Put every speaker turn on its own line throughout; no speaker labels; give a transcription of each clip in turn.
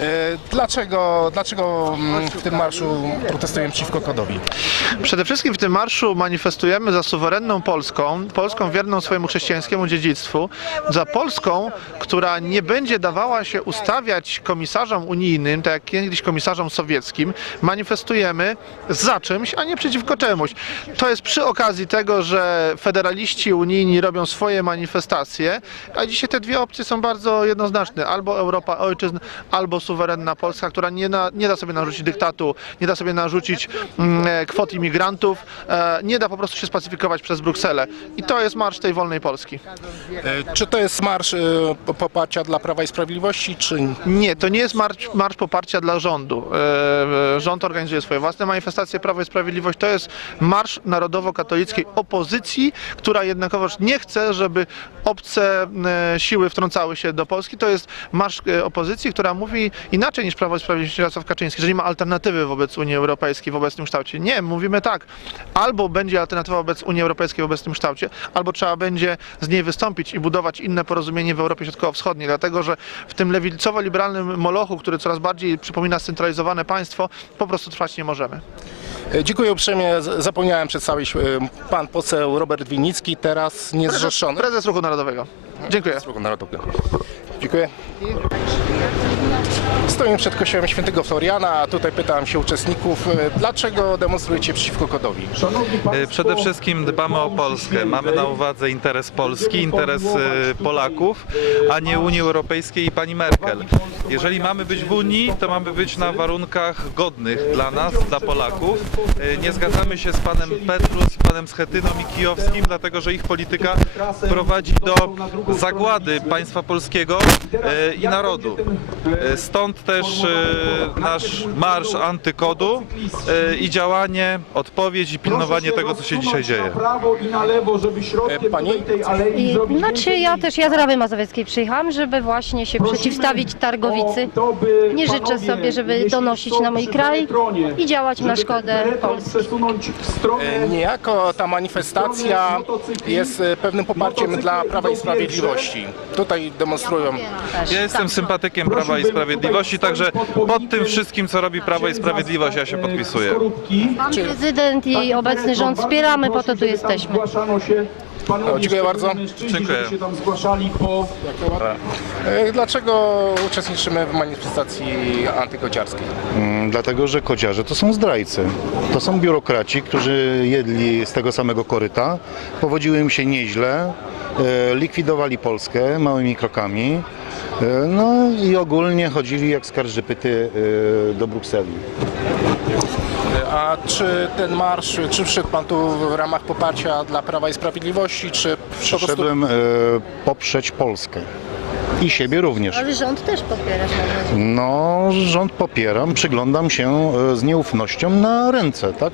E, Dlaczego, dlaczego mm, w tym marszu protestujemy przeciwko kodowi?
Przede wszystkim w tym marszu manifestujemy za suwerenną Polską, Polską wierną swojemu chrześcijańskiemu dziedzictwu, za Polską, która nie będzie dawała się ustawiać komisarzom unijnym, tak jak kiedyś komisarzom sowieckim. Manifestujemy za czymś, a nie przeciwko czemuś. To jest przy okazji tego, że federaliści unijni robią swoje manifestacje, a dzisiaj te dwie opcje są bardzo jednoznaczne. Albo Europa ojczyzn, albo suwerenna Polska, która nie, na, nie da sobie narzucić dyktatu, nie da sobie narzucić mm, e, kwot imigrantów, e, nie da po prostu się spacyfikować przez Brukselę. I to jest marsz tej wolnej Polski.
E, Czy to jest marsz po- poparcia dla Prawa i Sprawiedliwości, czy
Nie, to nie jest marsz, marsz poparcia dla rządu. Rząd organizuje swoje własne manifestacje. Prawo i Sprawiedliwość to jest marsz narodowo-katolickiej opozycji, która jednakowoż nie chce, żeby obce siły wtrącały się do Polski. To jest marsz opozycji, która mówi inaczej niż Prawo i Sprawiedliwość Jarosław Kaczyński, że nie ma alternatywy wobec Unii Europejskiej w obecnym kształcie. Nie, mówimy tak. Albo będzie alternatywa wobec Unii Europejskiej w obecnym kształcie, albo trzeba będzie z niej wystąpić i budować inne porozumienie w Europie Środkowo-Wschodniej, dlatego że w tym lewicowo-liberalnym molochu, który coraz bardziej przypomina scentralizowane państwo, po prostu trwać nie możemy.
Dziękuję uprzejmie. Zapomniałem przedstawić e, pan poseł Robert Winnicki, teraz niezrzeszony.
Prezes Ruchu Narodowego. Dziękuję.
Ruchu Narodowego. Dziękuję. Stoimy przed kościołem świętego Floriana, a tutaj pytałem się uczestników, e, dlaczego demonstrujecie przeciwko kodowi?
E, Przede wszystkim dbamy o Polskę. Mamy na uwadze interes Polski, interes e, Polaków, a nie Unii Europejskiej i pani Merkel. Jeżeli mamy być w Unii, to mamy być na warunkach godnych dla nas, dla Polaków. Nie zgadzamy się z panem Petrus, z panem Schetyną i Kijowskim, dlatego że ich polityka prowadzi do zagłady państwa polskiego i narodu. E, Stąd też e, nasz marsz antykodu e, i działanie, odpowiedź i pilnowanie tego, co się dzisiaj dzieje.
E, pani?
znaczy ja też, ja z Rawy Mazowieckiej przyjechałam, żeby właśnie się przeciwstawić Targowicy. Nie życzę sobie, żeby donosić na mój kraj i działać na szkodę Polski.
E, Niejako ta manifestacja jest e, pewnym poparciem dla Prawa i Sprawiedliwości. Tutaj demonstrują.
Ja jestem sympatykiem Prawa i Sprawiedliwości, także pod tym wszystkim, co robi Prawo i Sprawiedliwość, ja się podpisuję.
skorupki.
Pan prezydent i obecny rząd wspieramy, po to tu jesteśmy.
Panowie
dziękuję bardzo.
Dziękuję.
się tam zgłaszali po
E, Dlaczego uczestniczymy w manifestacji antykociarskiej?
Mm, Dlatego, że kociarze to są zdrajcy. To są biurokraci, którzy jedli z tego samego koryta, powodziło im się nieźle, e, likwidowali Polskę małymi krokami. e, No i ogólnie chodzili jak skarżypyty e, do Brukseli.
A czy ten marsz, czy przyszedł pan tu w ramach poparcia dla Prawa i Sprawiedliwości, czy po prostu...
Przyszedłem e, poprzeć Polskę. I siebie również.
Ale rząd też popiera mam nadzieję.
No, rząd popieram, przyglądam się e, z nieufnością na ręce, tak?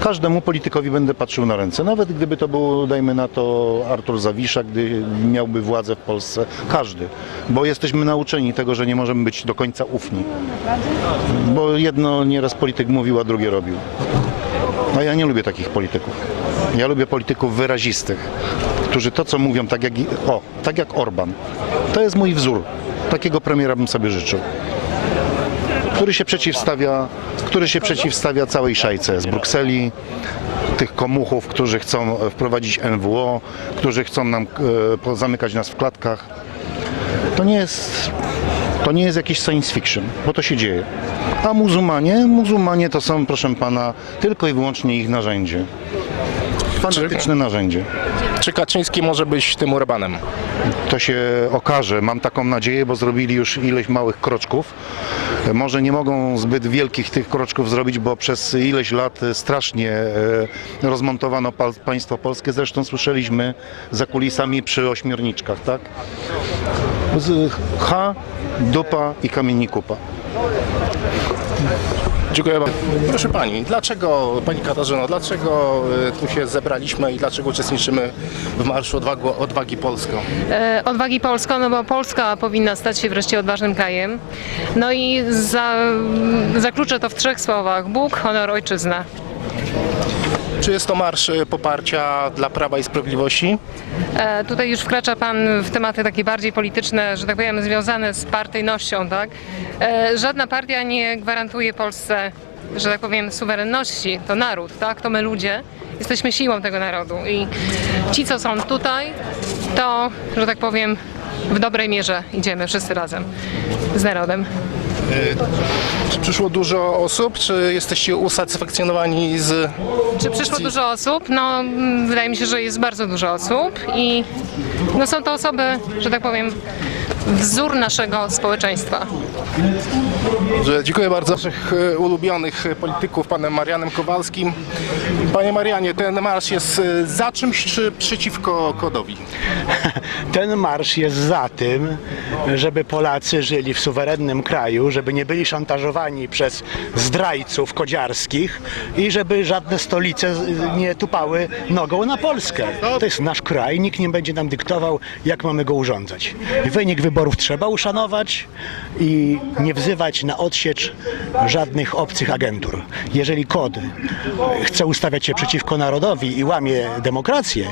Każdemu politykowi będę patrzył na ręce, nawet gdyby to był, dajmy na to, Artur Zawisza, gdy miałby władzę w Polsce. Każdy. Bo jesteśmy nauczeni tego, że nie możemy być do końca ufni. Bo jedno nieraz polityk mówił, a drugie robił. A ja nie lubię takich polityków. Ja lubię polityków wyrazistych, którzy to, co mówią, tak jak, o, tak jak Orban. To jest mój wzór. Takiego premiera bym sobie życzył. Który się przeciwstawia, który się przeciwstawia całej szajce z Brukseli, tych komuchów, którzy chcą e, wprowadzić NWO, którzy chcą nam e, zamykać nas w klatkach. To nie jest to nie jest jakiś science fiction, bo to się dzieje. A muzułmanie, muzułmanie to są, proszę pana, tylko i wyłącznie ich narzędzie. Fanatyczne narzędzie.
Czy Kaczyński może być tym Orbanem?
To się okaże, mam taką nadzieję, bo zrobili już ileś małych kroczków. Może nie mogą zbyt wielkich tych kroczków zrobić, bo przez ileś lat strasznie e, rozmontowano pa- państwo polskie. Zresztą słyszeliśmy za kulisami przy ośmiorniczkach, tak? Z H, dupa i kamieni kupa.
Dziękuję bardzo. Proszę pani, dlaczego, pani Katarzyno, dlaczego e, tu się zebraliśmy i dlaczego uczestniczymy w Marszu Odwagi, Odwagi Polsko?
E, Odwagi Polską, no bo Polska powinna stać się wreszcie odważnym krajem. No i za, zakluczę to w trzech słowach. Bóg, honor, ojczyzna.
Czy jest to marsz e, poparcia dla Prawa i Sprawiedliwości?
E, Tutaj już wkracza Pan w tematy takie bardziej polityczne, że tak powiem, związane z partyjnością, tak? E, Żadna partia nie gwarantuje Polsce, że tak powiem, suwerenności. To naród, tak? To my ludzie. Jesteśmy siłą tego narodu i ci, co są tutaj, to, że tak powiem, w dobrej mierze idziemy wszyscy razem z narodem.
Czy przyszło dużo osób? Czy jesteście usatysfakcjonowani z
Czy przyszło dużo osób? No, mm, wydaje mi się, że jest bardzo dużo osób i no, są to osoby, że tak powiem, wzór naszego społeczeństwa.
Dziękuję bardzo naszych e, ulubionych e, polityków, panem Marianem Kowalskim. Panie Marianie, ten marsz jest e, za czymś czy przeciwko kodowi?
Ten marsz jest za tym, żeby Polacy żyli w suwerennym kraju, żeby nie byli szantażowani przez zdrajców kodziarskich i żeby żadne stolice nie tupały nogą na Polskę. To jest nasz kraj, nikt nie będzie nam dyktował, jak mamy go urządzać. Wynik wyborów trzeba uszanować i nie wzywać na odsiecz żadnych obcych agentur. Jeżeli KOD chce ustawiać się przeciwko narodowi i łamie demokrację,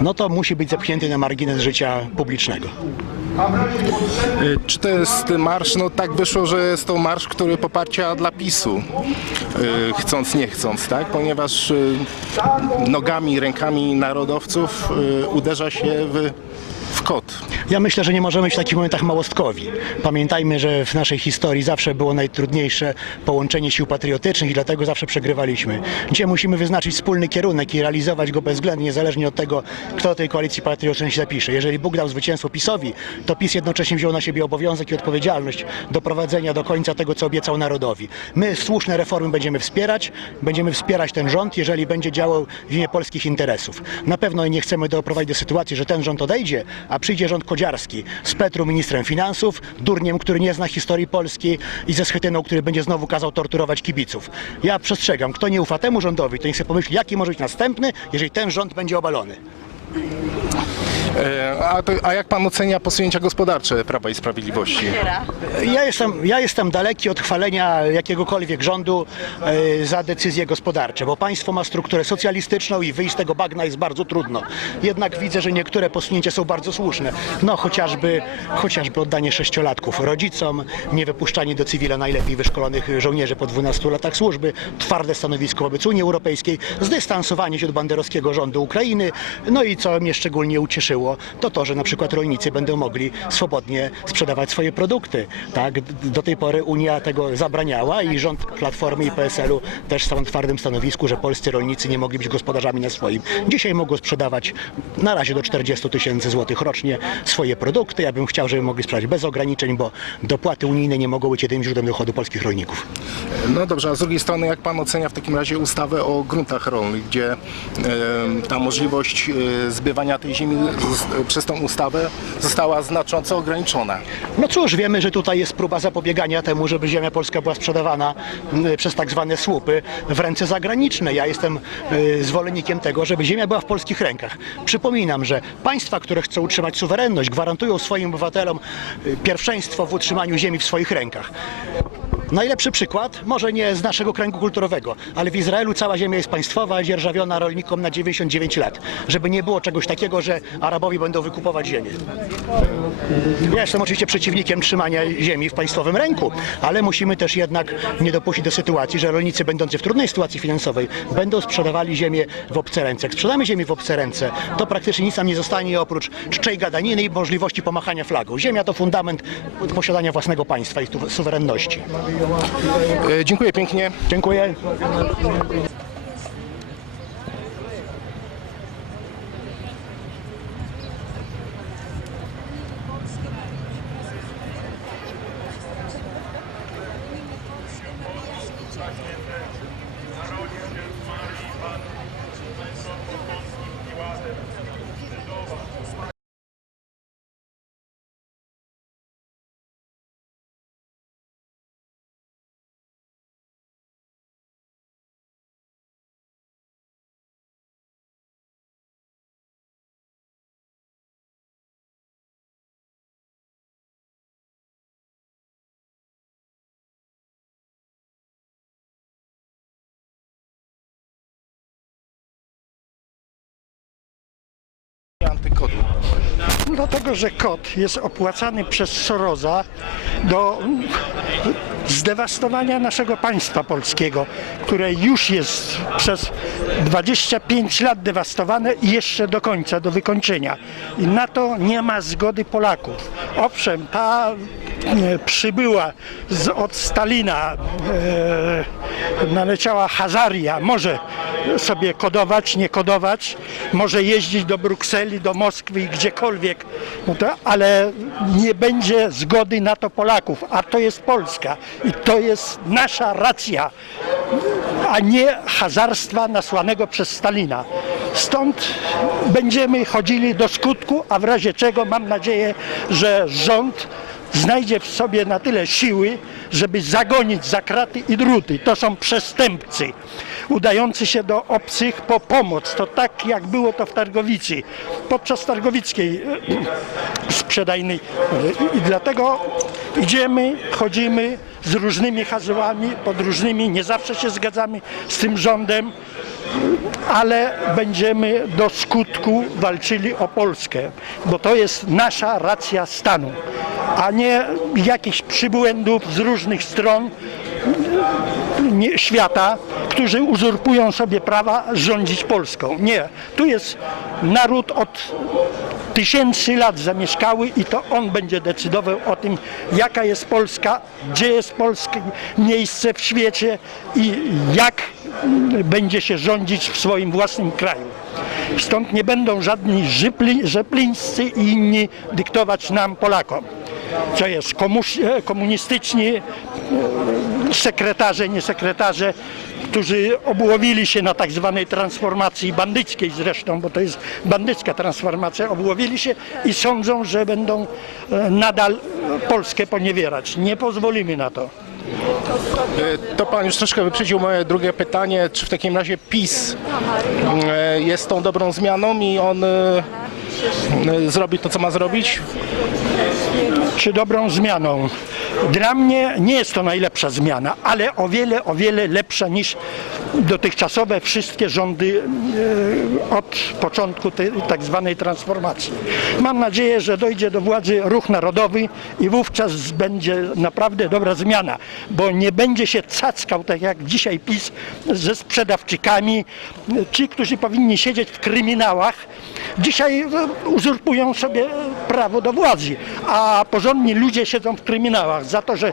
no to musi być zepchnięty na margines życia publicznego.
E, Czy to jest marsz? No tak wyszło, że jest to marsz, który poparcia dla PiSu. e, Chcąc, nie chcąc, tak? Ponieważ e, nogami, rękami narodowców uderza się w, w kod.
Ja myślę, że nie możemy być w takich momentach małostkowi. Pamiętajmy, że w naszej historii zawsze było najtrudniejsze połączenie sił patriotycznych i dlatego zawsze przegrywaliśmy. Dzisiaj musimy wyznaczyć wspólny kierunek i realizować go bezwzględnie, niezależnie od tego, kto tej koalicji patriotycznej się zapisze. Jeżeli Bóg dał zwycięstwo PiSowi, to PiS jednocześnie wziął na siebie obowiązek i odpowiedzialność do prowadzenia do końca tego, co obiecał narodowi. My słuszne reformy będziemy wspierać, będziemy wspierać ten rząd, jeżeli będzie działał w imię polskich interesów. Na pewno nie chcemy doprowadzić do sytuacji, że ten rząd odejdzie, a przyjdzie rząd kodziarski z Petru ministrem finansów, durniem, który nie zna historii Polski i ze schetyną, który będzie znowu kazał torturować kibiców. Ja przestrzegam, kto nie ufa temu rządowi, to niech sobie pomyśli, jaki może być następny, jeżeli ten rząd będzie obalony.
E, A, a jak pan ocenia posunięcia gospodarcze Prawa i Sprawiedliwości?
Ja jestem, ja jestem daleki od chwalenia jakiegokolwiek rządu e, za decyzje gospodarcze, bo państwo ma strukturę socjalistyczną i wyjść z tego bagna jest bardzo trudno. Jednak widzę, że niektóre posunięcia są bardzo słuszne. No chociażby, chociażby oddanie sześciolatków rodzicom, nie wypuszczanie do cywila najlepiej wyszkolonych żołnierzy po 12 latach służby, twarde stanowisko wobec Unii Europejskiej, zdystansowanie się od banderowskiego rządu Ukrainy, no i co mnie szczególnie ucieszyło, to to, że na przykład rolnicy będą mogli swobodnie sprzedawać swoje produkty. Tak? Do tej pory Unia tego zabraniała i rząd Platformy i PSL-u też stał na twardym stanowisku, że polscy rolnicy nie mogli być gospodarzami na swoim. Dzisiaj mogą sprzedawać na razie do 40 tysięcy złotych rocznie swoje produkty. Ja bym chciał, żeby mogli sprzedać bez ograniczeń, bo dopłaty unijne nie mogą być jedynym źródłem dochodu polskich rolników.
No dobrze, a z drugiej strony jak pan ocenia w takim razie ustawę o gruntach rolnych, gdzie ta możliwość e, zbywania tej ziemi przez tą ustawę została znacząco ograniczona?
No cóż, wiemy, że tutaj jest próba zapobiegania temu, żeby ziemia polska była sprzedawana mm, przez tak zwane słupy w ręce zagraniczne. Ja jestem y, zwolennikiem tego, żeby ziemia była w polskich rękach. Przypominam, że państwa, które chcą utrzymać suwerenność, gwarantują swoim obywatelom y, pierwszeństwo w utrzymaniu ziemi w swoich rękach. Najlepszy przykład, może nie z naszego kręgu kulturowego, ale w Izraelu cała ziemia jest państwowa, dzierżawiona rolnikom na 99 lat. Żeby nie było czegoś takiego, że Arabowie będą wykupować ziemię. Ja jestem oczywiście przeciwnikiem trzymania ziemi w państwowym ręku, ale musimy też jednak nie dopuścić do sytuacji, że rolnicy będący w trudnej sytuacji finansowej będą sprzedawali ziemię w obce ręce. Jak sprzedamy ziemię w obce ręce, to praktycznie nic nam nie zostanie oprócz czczej gadaniny i możliwości pomachania flagą. Ziemia to fundament posiadania własnego państwa i suwerenności.
E, dziękuję pięknie.
Dziękuję.
Dlatego, że kot jest opłacany przez Soroza do zdewastowania naszego państwa polskiego, które już jest przez 25 lat dewastowane i jeszcze do końca, do wykończenia. I na to nie ma zgody Polaków. Owszem, ta przybyła z, od Stalina, e, naleciała Hazaria, może sobie kodować, nie kodować, może jeździć do Brukseli, do Moskwy i gdziekolwiek, no to, ale nie będzie zgody na to Polaków, a to jest Polska i to jest nasza racja, a nie hazarstwa nasłanego przez Stalina. Stąd będziemy chodzili do skutku, a w razie czego mam nadzieję, że rząd znajdzie w sobie na tyle siły, żeby zagonić za kraty i druty. To są przestępcy udający się do obcych po pomoc. To tak jak było to w Targowicy, podczas Targowickiej e, sprzedajnej. I dlatego idziemy, chodzimy z różnymi hasłami, pod różnymi, nie zawsze się zgadzamy z tym rządem, ale będziemy do skutku walczyli o Polskę, bo to jest nasza racja stanu, a nie jakichś przybłędów z różnych stron świata, którzy uzurpują sobie prawa rządzić Polską. Nie, tu jest naród od tysięcy lat zamieszkały i to on będzie decydował o tym, jaka jest Polska, gdzie jest polskie miejsce w świecie i jak będzie się rządzić w swoim własnym kraju. Stąd nie będą żadni żypli, rzeplińscy i inni dyktować nam, Polakom, co jest komuś, komunistyczni e, sekretarze, nie sekretarze, którzy obłowili się na tak zwanej transformacji bandyckiej zresztą, bo to jest bandycka transformacja, obłowili się i sądzą, że będą e, nadal Polskę poniewierać. Nie pozwolimy na to.
E, To pan już troszkę wyprzedził moje drugie pytanie, czy w takim razie PiS jest tą dobrą zmianą i on zrobi to, co ma zrobić?
Czy dobrą zmianą. Dla mnie nie jest to najlepsza zmiana, ale o wiele, o wiele lepsza niż dotychczasowe wszystkie rządy e, od początku tej tak zwanej transformacji. Mam nadzieję, że dojdzie do władzy ruch narodowy i wówczas będzie naprawdę dobra zmiana, bo nie będzie się cackał, tak jak dzisiaj PiS, ze sprzedawczykami, ci, którzy powinni siedzieć w kryminałach, dzisiaj e, uzurpują sobie prawo do władzy, a porządni ludzie siedzą w kryminałach za to, że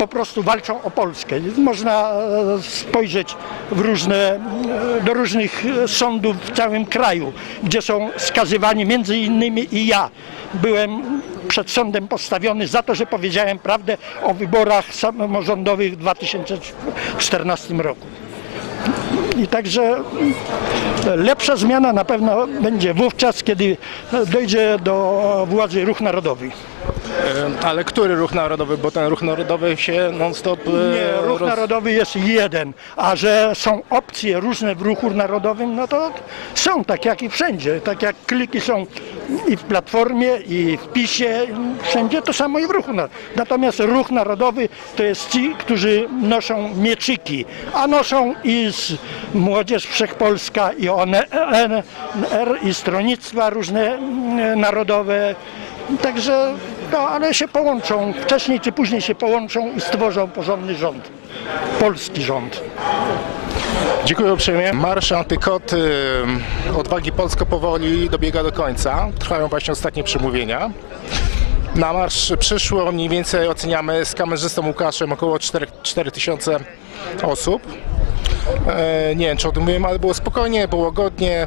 po prostu walczą o Polskę. Można e, spojrzeć różne, e, do różnych e, sądów w całym kraju, gdzie są skazywani między innymi i ja. Byłem przed sądem postawiony za to, że powiedziałem prawdę o wyborach samorządowych w 2014 roku. I także lepsza zmiana na pewno będzie wówczas, kiedy dojdzie do władzy ruch narodowy.
E, Ale który ruch narodowy? Bo ten ruch narodowy się non-stop... e,
Nie, ruch
roz-
narodowy jest jeden, a że są opcje różne w ruchu narodowym, no to są tak jak i wszędzie. Tak jak kliki są i w Platformie, i w PiSie, wszędzie to samo i w ruchu narodowym. Natomiast ruch narodowy to jest ci, którzy noszą mieczyki, a noszą i z Młodzież Wszechpolska, i ONR, i stronnictwa różne mm, narodowe. Także, no, ale się połączą, wcześniej czy później się połączą i stworzą porządny rząd. Polski rząd.
Dziękuję uprzejmie. Marsz Antykot y, Odwagi Polsko powoli dobiega do końca. Trwają właśnie ostatnie przemówienia. Na marsz przyszło mniej więcej oceniamy z kamerzystą Łukaszem około 4, 4 tysiące osób. E, nie wiem czy o tym mówiłem, ale było spokojnie, było godnie.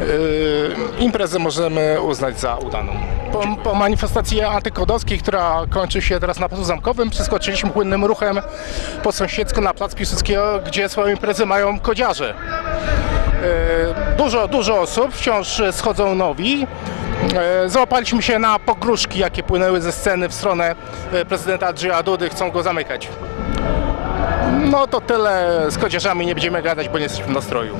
E, imprezę możemy uznać za udaną. Po, po manifestacji antykodowskiej, która kończy się teraz na Placu Zamkowym, przeskoczyliśmy płynnym ruchem po sąsiedzku na Plac Piłsudskiego, gdzie swoją imprezę mają kodziarze. E, Dużo, dużo osób, wciąż schodzą nowi. E, Załapaliśmy się na pogróżki, jakie płynęły ze sceny w stronę prezydenta Andrzeja Dudy, chcą go zamykać. No to tyle, z kodziarzami nie będziemy gadać, bo nie jesteśmy w nastroju.